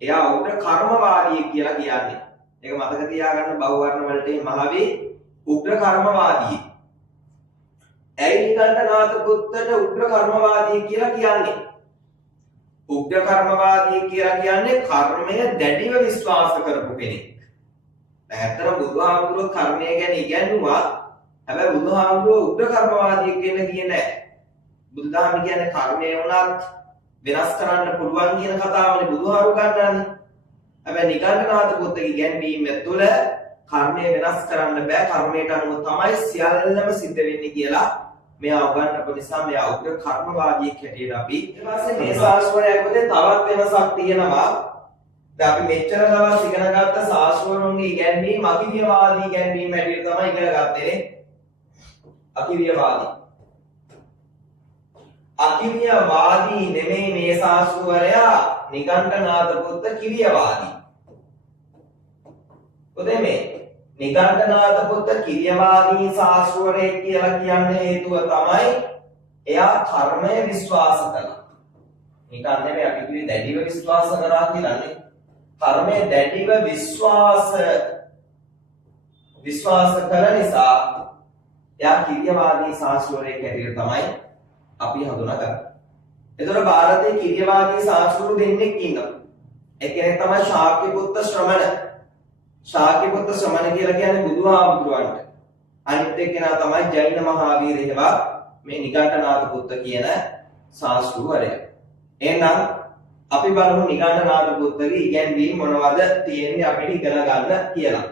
එයා උග්‍ර කර්මවාදී කියලා කියන්නේ. ඒක මතක තියාගන්න බහුවර්ණ වලට මහවි උග්‍ර කර්මවාදී. ඇයි නිගණ්ඨනාථ පුත්තට උග්‍ර කර්මවාදී කියලා කියන්නේ? උග්‍ර කර්මවාදී කියලා කියන්නේ කර්මය දැඩිව විශ්වාස කරපු කෙනෙක්. දැන් ඇත්තටම බුදුහාමුදුරුවෝ කර්මය ගැන ඉගැන්නුවා. හැබැයි බුදුහාමුදුරුවෝ උග්‍ර කර්මවාදී කියන කියේ නැහැ. බුදුදහම කියන්නේ කර්මය වුණත් වෙනස් කරන්න පුළුවන් කියන කතාවනේ බුදුහාමුදුරුවෝ ගන්නන්නේ. හැබැයි නිගණ්ඨනාථ පුත්තගේ ඉගැන්වීම තුළ කර්මය වෙනස් කරන්න බෑ. කර්මයට අනුව තමයි සියල්ලම සිද්ධ වෙන්නේ කියලා මෙයා උගන්වපු නිසා මෙයා උග්‍ර කර්මවාදියෙක් හැටියට අපි ඊට පස්සේ මේ ශාස්ත්‍රය ඇතුලේ තවත් වෙනසක් තියෙනවා. දැන් අපි මෙච්චර දවස් ඉගෙන ගත්ත ශාස්ත්‍රවරුන්ගේ ඉගැන්වීම අකිවියවාදී ඉගැන්වීම හැටියට තමයි ඉගෙන ගත්තේ නේ. අකිවියවාදී. අකිවියවාදී නෙමෙයි මේ ශාස්ත්‍රවරයා නිගණ්ඨනාථ පුත්ත කිවියවාදී. ඔතේ මේ නිගණ්ඨනාථ පුත්ත කිවියවාදී ශාස්ත්‍රවරයෙක් කියලා කියන්න හේතුව තමයි එයා කර්මය විශ්වාස කළා. නිකන් නෙමෙයි අපි කිව්වේ දැඩිව විශ්වාස කරා කියලානේ. කර්මය දැඩිව විශ්වාස කළ නිසා එයා කිවියවාදී ශාස්ත්‍රවරයෙක් හැටියට තමයි අපි හඳුනාගන්නේ. එතකොට ಭಾರತයේ කිවියවාදී ශාස්ත්‍රවරු දෙන්නෙක් ඉන්නවා. එක්කෙනෙක් තමයි ශාක්‍යපුත්ත ශ්‍රමණ. ශාක්‍යපුත්ත ශ්‍රමණ කියලා කියන්නේ බුදුහාමුදුරුවන්ට. අනිත් එක්කෙනා තමයි ජෛන මහාවීර හේවා මේ නිගණ්ඨනාථ පුත්ත කියන ශාස්ත්‍රවරයා. එහෙනම් අපි බලමු නිගණ්ඨනාථ පුත්තගේ ඉගැන්වීම් මොනවද තියෙන්නේ අපිට ඉගෙන ගන්න කියලා.